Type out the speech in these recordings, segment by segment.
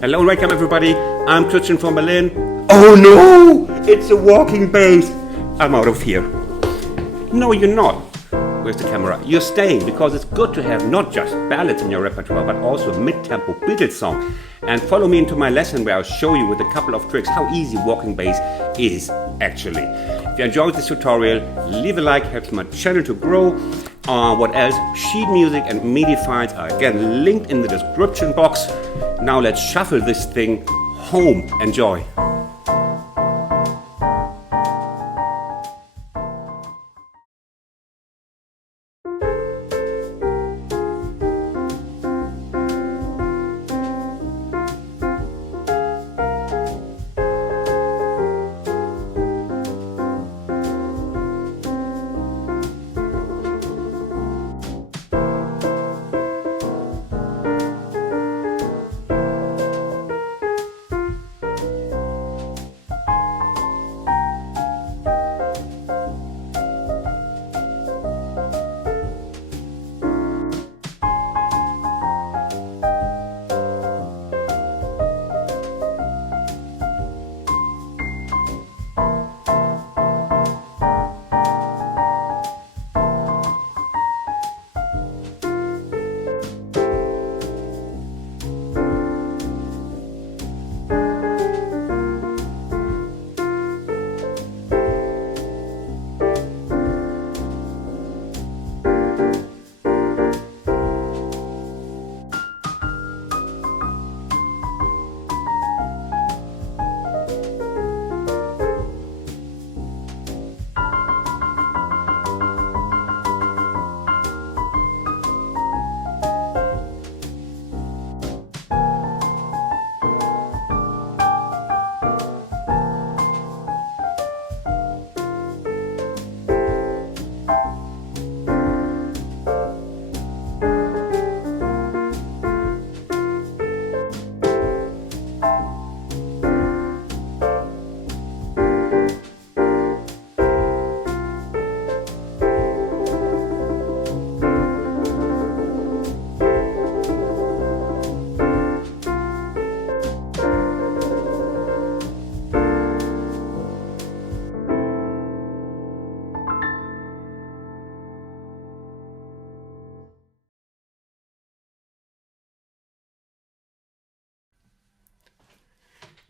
Hello and welcome everybody, I'm Christian from Berlin. Oh no, it's a walking bass. I'm out of here. No, you're not. Where's the camera? You're staying because it's good to have not just ballads in your repertoire but also mid-tempo Beatles song. And follow me into my lesson where I'll show you with a couple of tricks how easy walking bass is actually. If you enjoyed this tutorial, leave a like, helps my channel to grow. What else? Sheet music and MIDI files are again linked in the description box. Now let's shuffle this thing home. Enjoy.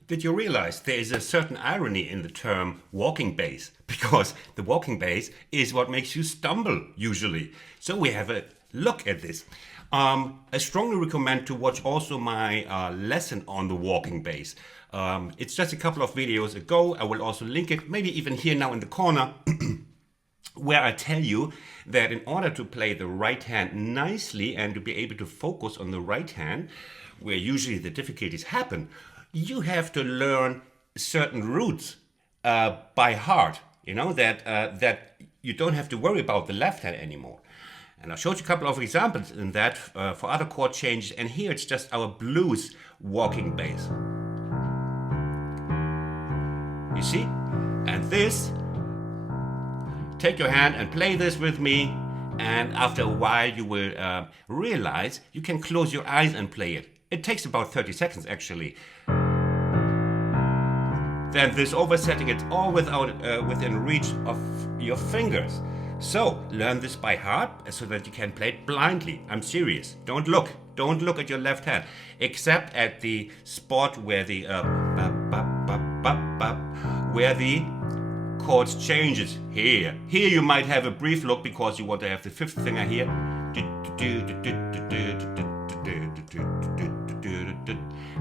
Did you realize there is a certain irony in the term walking bass? Because the walking bass is what makes you stumble usually. So we have a look at this. I strongly recommend to watch also my lesson on the walking bass. It's just a couple of videos ago. I will also link it, maybe even here now in the corner, where I tell you that in order to play the right hand nicely and to be able to focus on the right hand, where usually the difficulties happen, you have to learn certain roots by heart, you know, that you don't have to worry about the left hand anymore. And I showed you a couple of examples in that for other chord changes, and here it's just our blues walking bass. You see? And this, take your hand and play this with me, and after a while you will realize you can close your eyes and play it. It takes about 30 seconds actually. Then this oversetting, it's all within reach of your fingers. So learn this by heart so that you can play it blindly. I'm serious. Don't look at your left hand, except at the spot where the chords changes here. Here you might have a brief look because you want to have the fifth finger here.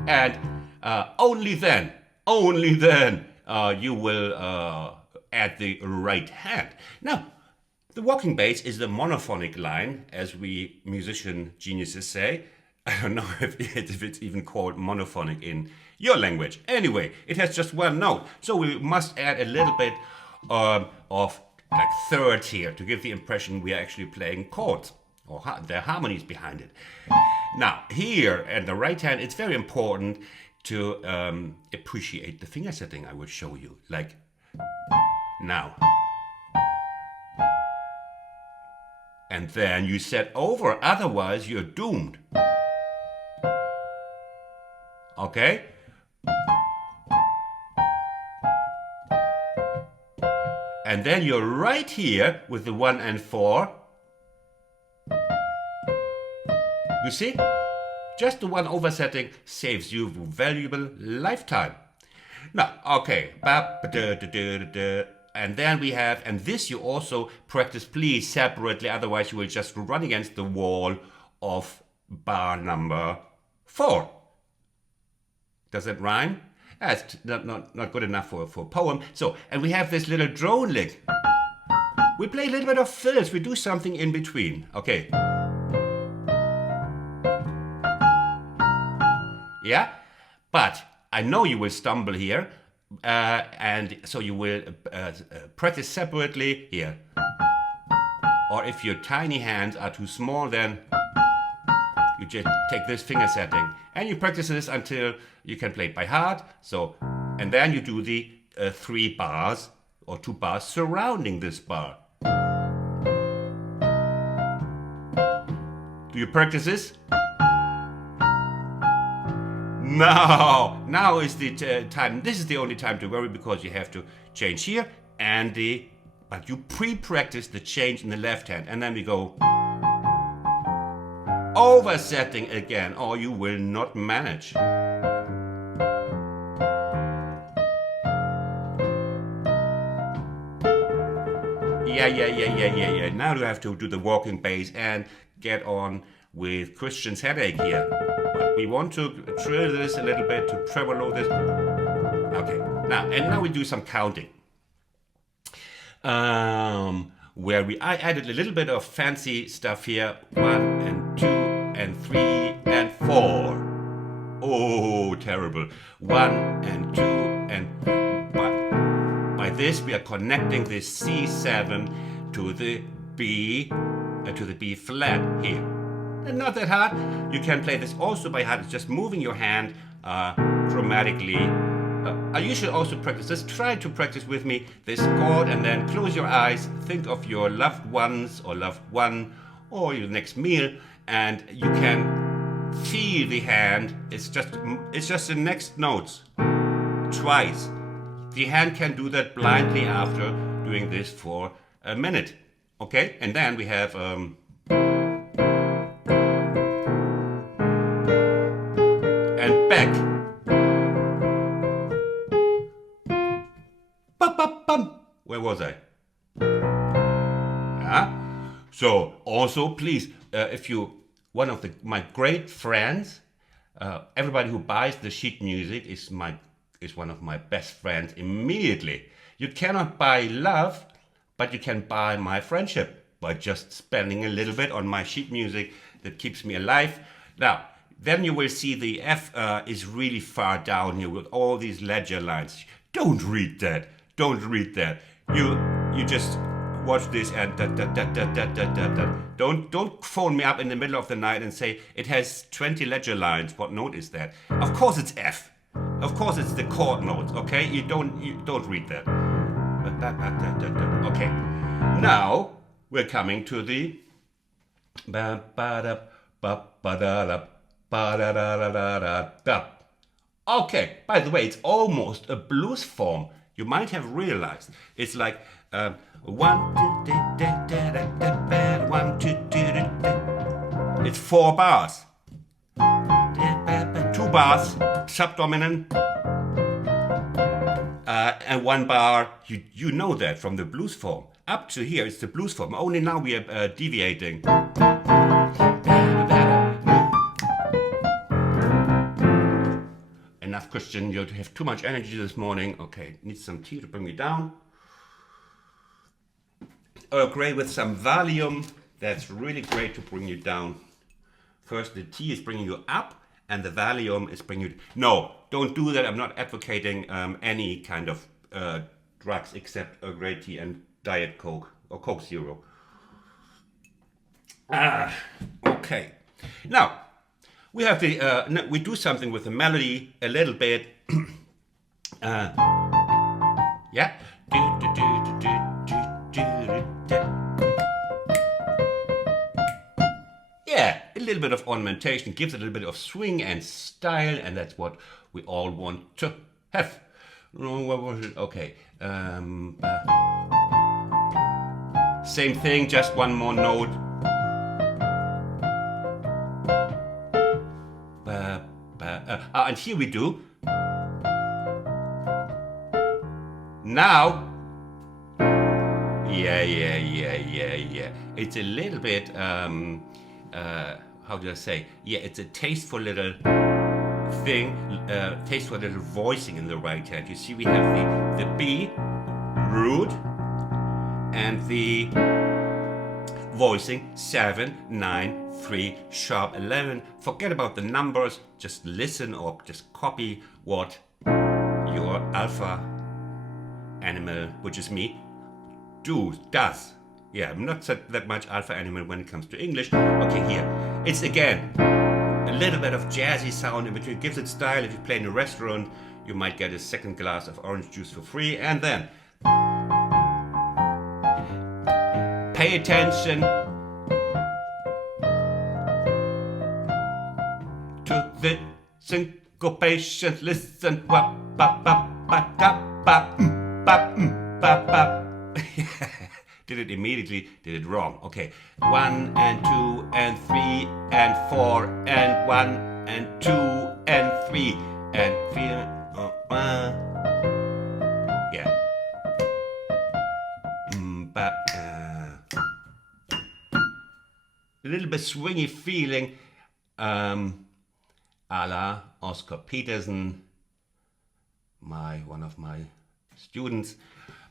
And only then you will add the right hand. Now, the walking bass is the monophonic line, as we musician geniuses say. I don't know if it's even called monophonic in your language. Anyway, it has just one note, so we must add a little bit of like thirds here to give the impression we are actually playing chords, or there are harmonies behind it. Now, here at the right hand, it's very important to appreciate the finger setting I will show you. Like now. And then you set over, otherwise you're doomed. Okay? And then you're right here with the 1 and 4. You see? Just the one oversetting saves you valuable lifetime. Now, okay. And then we have, and this you also practice, please, separately, otherwise you will just run against the wall of bar number 4. Does it rhyme? That's not good enough for a poem. So, and we have this little drone lick. We play a little bit of fills. We do something in between. Okay. Yeah? But I know you will stumble here. And so you will practice separately here. Or if your tiny hands are too small, then you just take this finger setting and you practice this until you can play it by heart. So, and then you do the 3 bars or 2 bars surrounding this bar. Do you practice this? Now is the time. This is the only time to worry because you have to change here and but you pre-practice the change in the left hand, and then we go oversetting again, or you will not manage. Yeah. Now you have to do the walking bass and get on with Christian's headache here. But we want to trill this a little bit, to tremolo this. Okay, now we do some counting. Where I added a little bit of fancy stuff here. 1 and 2 and 3 and 4. Oh, terrible. 1 and 2 and... But by this we are connecting this C7 to the B flat here. And not that hard. You can play this also by heart. It's just moving your hand chromatically. You should also practice this. Try to practice with me this chord and then close your eyes. Think of your loved ones or loved one or your next meal, and you can feel the hand. It's just the next notes twice. The hand can do that blindly after doing this for a minute. Okay, and then we have and back. Where was I? Yeah. So also, please, if you one of my great friends, everybody who buys the sheet music is one of my best friends immediately. You cannot buy love, but you can buy my friendship by just spending a little bit on my sheet music that keeps me alive. Now, then you will see the F is really far down here with all these ledger lines. Don't read that. Don't read that. You just watch this and da. Don't phone me up in the middle of the night and say it has 20 ledger lines. What note is that? Of course it's F. Of course it's the chord notes. Okay, you don't read that. Okay. Now we're coming to the Okay. By the way, it's almost a blues form. You might have realized it's like 1 2 1 2 It's 4 bars. 2 bars subdominant and 1 bar. You know that from the blues form. Up to here it's the blues form. Only now we are deviating. Enough, Christian. You have too much energy this morning. Okay, need some tea to bring me down. Earl Grey with some Valium. That's really great to bring you down. First, the tea is bringing you up, and the Valium is bringing you... No, don't do that. I'm not advocating any kind of drugs except Earl Grey tea and Diet Coke or Coke Zero. Okay. Now, we have the we do something with the melody a little bit. Yeah. Yeah, a little bit of ornamentation gives a little bit of swing and style, and that's what we all want to have. What was it? Okay. Same thing, just one more note. And here we do. Now, yeah. It's a little bit, how do I say? Yeah, it's a tasteful little thing, tasteful little voicing in the right hand. You see, we have the B, root, and the voicing 7, 9, 3, sharp 11. Forget about the numbers, just listen or just copy what your alpha animal, which is me, does. Yeah, I'm not that much alpha animal when it comes to English. Okay, here. It's again a little bit of jazzy sound in between. It gives it style. If you play in a restaurant, you might get a second glass of orange juice for free. And then pay attention to the syncopation. Listen. Did it immediately, did it wrong. Okay, 1 and 2 and 3 and 4 and 1 and 2 and 3 and 4. Yeah. A little bit swingy feeling, a la Oscar Peterson, one of my students.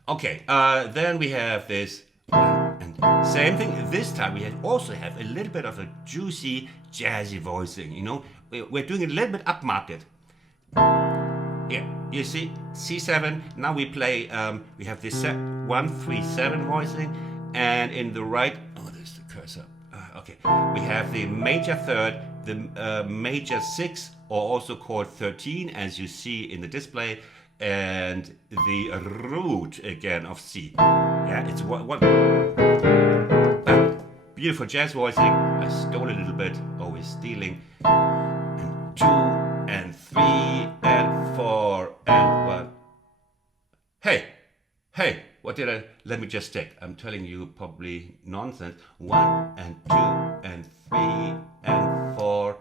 Okay, then we have this, and same thing. This time we also have a little bit of a juicy, jazzy voicing. You know, we're doing it a little bit upmarket. Here, you see, C7. Now we play. We have this 1, 3, 7 voicing, and in the right. Oh, there's the cursor. Okay, we have the major third, the major 6, or also called 13, as you see in the display. And the root again of C. Yeah, it's one. Beautiful jazz voicing. I stole a little bit, always stealing. And 2 and 3 and 4 and 1. Hey, what did I? Let me just check. I'm telling you probably nonsense. 1 and 2 and 3 and 4.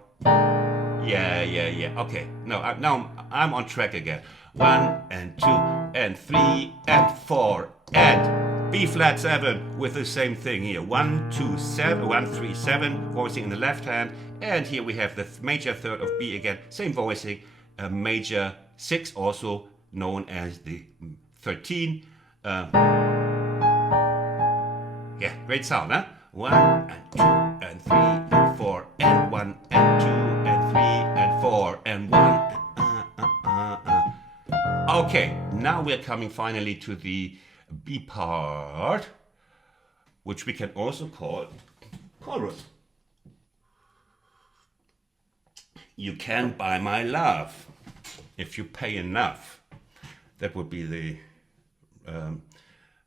Yeah. Okay, now I'm on track again. 1 and 2 and 3 and 4 and B flat 7 with the same thing here. 1, 2, 7, 1, 3, 7 voicing in the left hand, and here we have the major third of B again, same voicing. Major 6, also known as the 13. Yeah, great sound, huh? 1 and 2 and 3 and 4 and 1 and 2 and 3 and 4 and 1. Okay, now we're coming finally to the B part, which we can also call chorus. You can buy my love if you pay enough. That would be the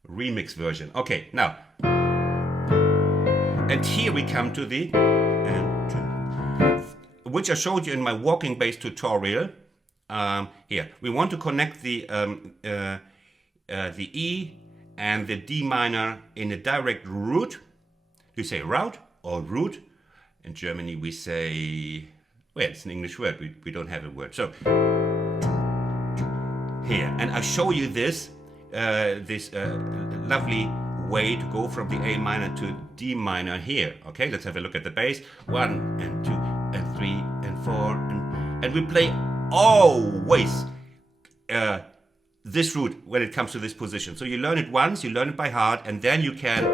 remix version. Okay, now, and here we come to the, which I showed you in my walking bass tutorial. Here we want to connect the E and the D minor in a direct root. You say route or root. In Germany we say, well, it's an English word. We don't have a word. So here, and I show you this lovely way to go from the A minor to D minor here. Okay, let's have a look at the bass. 1 and 2 and 3 and 4 and we play always this root when it comes to this position. So you learn it once, you learn it by heart, and then you can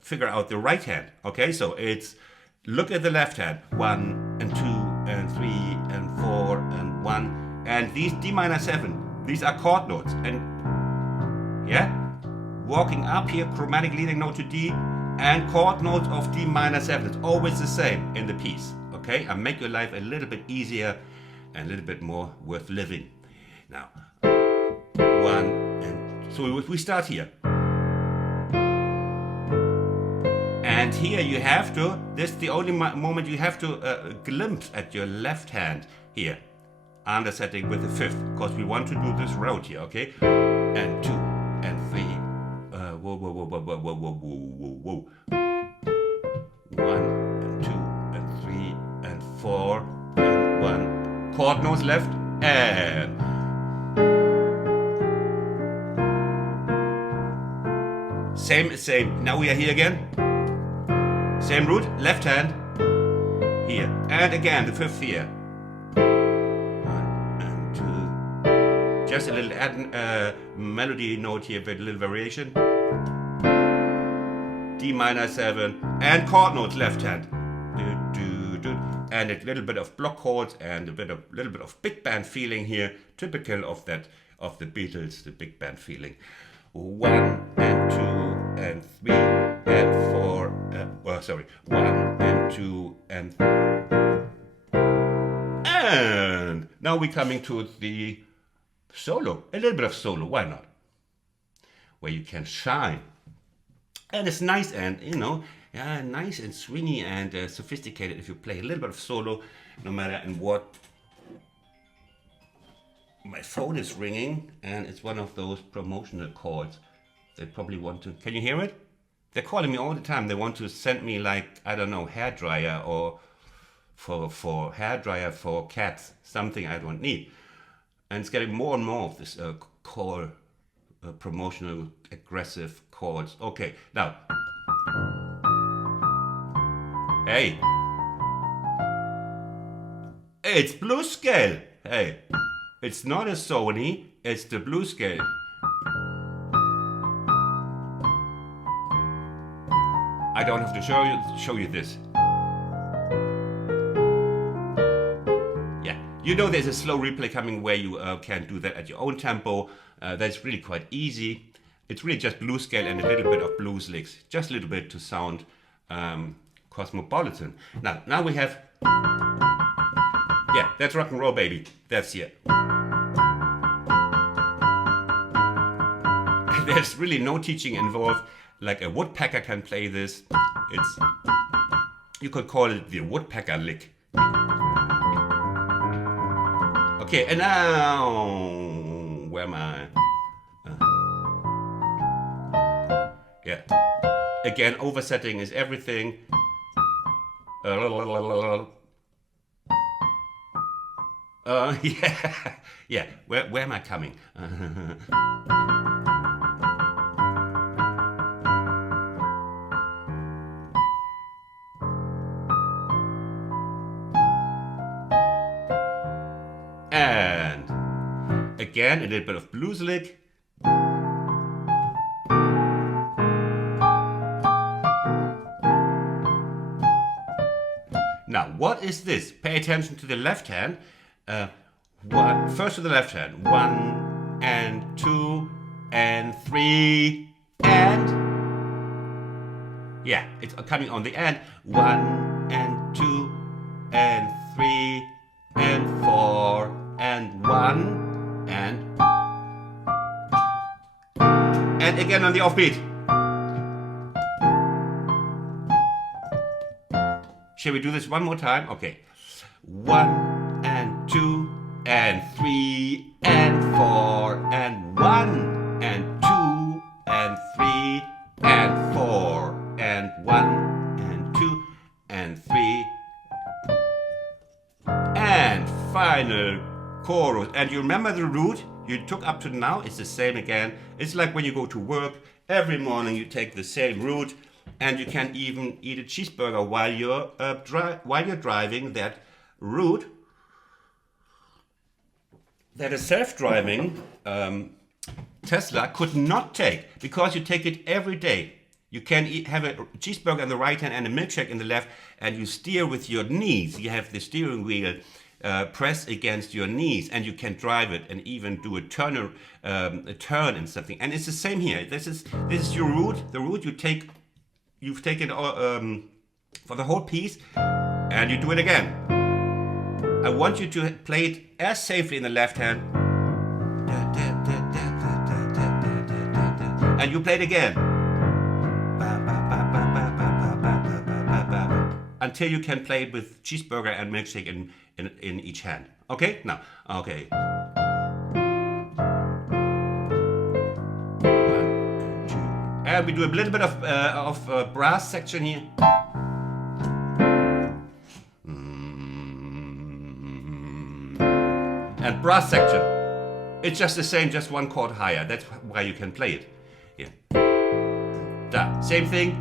figure out the right hand. Okay, so it's look at the left hand. 1 and 2 and 3 and 4 and 1, and these D minor 7. These are chord notes, and yeah, walking up here, chromatic leading note to D, and chord notes of D minor 7. It's always the same in the piece. Okay, I make your life a little bit easier and a little bit more worth living. Now, 1 and so we start here, and here you have to. This is the only moment you have to glimpse at your left hand here. undersetting with the fifth, because we want to do this round here, okay? And 2 and 3. Whoa, whoa, whoa, whoa, whoa, whoa, whoa, whoa, whoa. 1 and 2 and 3 and 4 and 1. Chord notes left and. Same. Now we are here again. Same root, left hand. Here. And again, the fifth here. 1 and 2. Just a little melody note here with a little variation. D minor 7. And chord notes, left hand. And a little bit of block chords and a little bit of big band feeling here. Typical of the Beatles, the big band feeling. 1 and 2 and 3 and 4. 1 and 2 and. And now we're coming to the solo. A little bit of solo, why not? Where you can shine. And it's nice and, nice and swingy and sophisticated if you play a little bit of solo, no matter in what. My phone is ringing, and it's one of those promotional calls. They probably want to. Can you hear it? They're calling me all the time. They want to send me, like, I don't know, hairdryer or for hairdryer for cats, something I don't need. And it's getting more and more of this call, promotional, aggressive calls. Okay, now. Hey. It's blues scale. Hey. It's not a Sony, it's the blues scale. I don't have to show you this. Yeah, there's a slow replay coming where you can do that at your own tempo. That's really quite easy. It's really just blues scale and a little bit of blues licks, just a little bit to sound cosmopolitan. Now we have. Yeah, that's rock and roll, baby. That's here. There's really no teaching involved. Like a woodpecker can play this. You could call it the woodpecker lick. Okay, and now where am I? Yeah. Again, oversetting is everything. Yeah. Where am I coming? And again, a little bit of blues lick. Now, what is this? Pay attention to the left hand. First to the left hand. 1 and 2 and 3 and. Yeah, it's coming on the end. 1 and 2 and 3 and 4 and 1 and. And again on the offbeat. Shall we do this one more time? Okay. 1 and 2 and 3 and 4 and 1 and 2 and 3 and 4 and 1 and 2 and 3 and final chorus. And you remember the route you took up to now? It's the same again. It's like when you go to work every morning, you take the same route. And you can even eat a cheeseburger while you're driving that route that a self-driving Tesla could not take, because you take it every day. You can have a cheeseburger on the right hand and a milkshake in the left, and you steer with your knees. You have the steering wheel pressed against your knees, and you can drive it and even do a turn and something. And it's the same here. This is your route. The route you've taken for the whole piece, and you do it again. I want you to play it as safely in the left hand. And you play it again. until you can play it with cheeseburger and milkshake in each hand. Okay? Now, okay. 1, 2. And we do a little bit of brass section here. And brass section. It's just the same, just one chord higher. That's why you can play it. Here. Da. Same thing.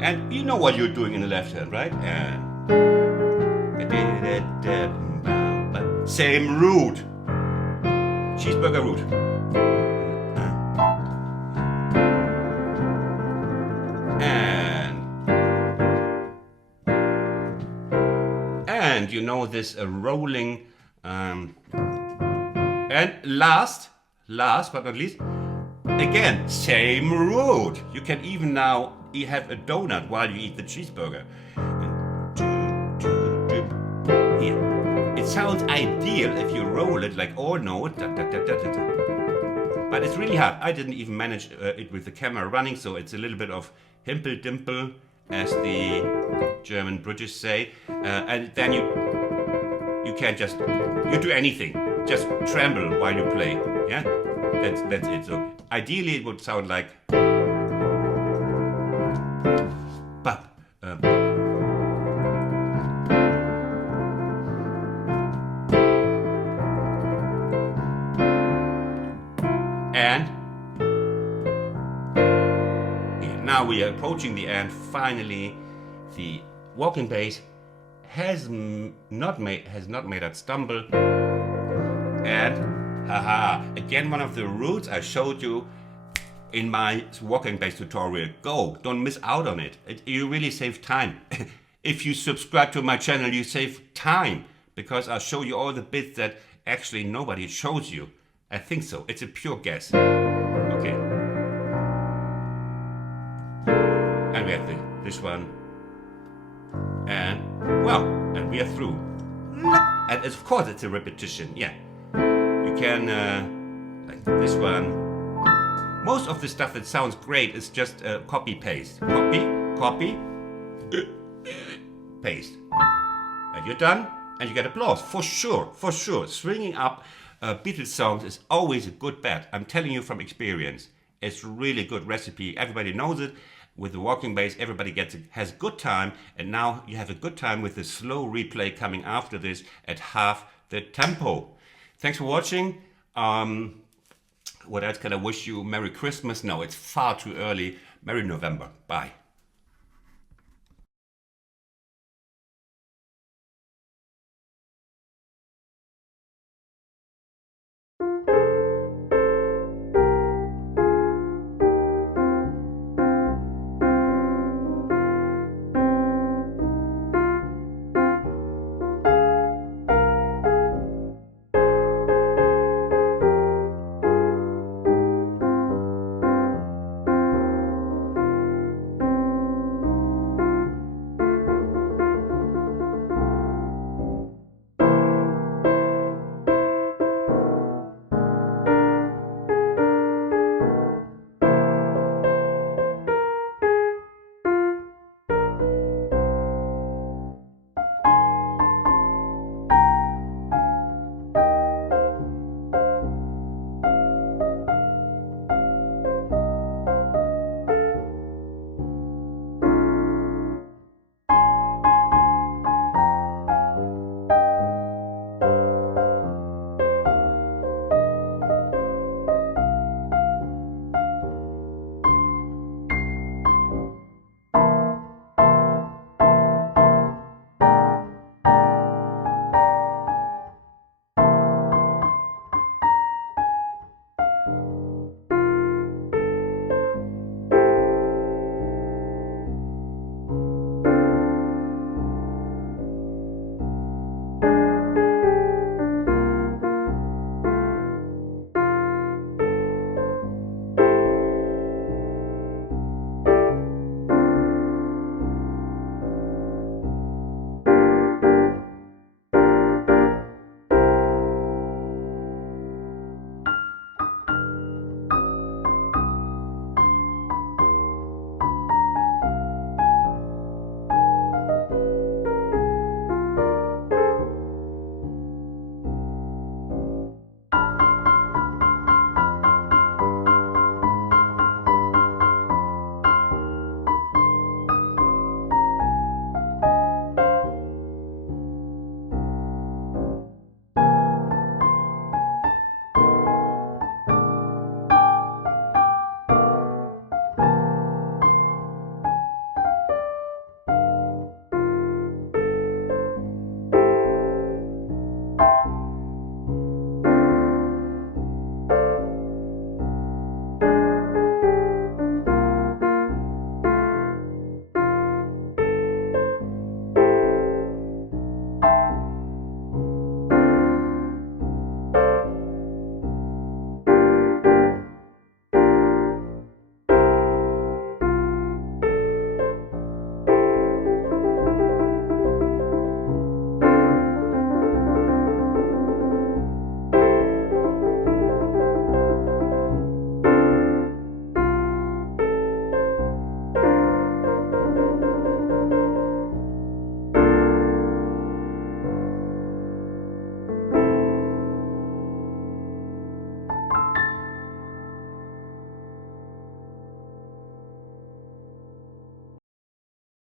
And you know what you're doing in the left hand, right? And same root. Cheeseburger root. And you know this rolling. And last but not least, again, same root. You can even now have a donut while you eat the cheeseburger. Here. It sounds ideal if you roll it like all note. But it's really hard. I didn't even manage it with the camera running, so it's a little bit of himple dimple, as the German British say. And then you can't just do anything. Just tremble while you play. Yeah? That's it. So ideally it would sound like and now we are approaching the end. Finally, the walking bass has not made us stumble. And haha, again, one of the roots I showed you in my walking bass tutorial. Go, don't miss out on it. You really save time. If you subscribe to my channel, you save time, because I'll show you all the bits that actually nobody shows you. I think so. It's a pure guess. Okay. And we have this one. And, well, and we are through. And of course it's a repetition, yeah. You can, like this one. Most of the stuff that sounds great is just copy-paste. Copy, paste. And you're done, and you get applause, for sure. Swinging up Beatles songs is always a good bet. I'm telling you from experience. It's a really good recipe. Everybody knows it. With the walking bass, everybody has a good time, and now you have a good time with the slow replay coming after this at half the tempo. Thanks for watching. What else can I wish you? Merry Christmas. No, it's far too early. Merry November. Bye.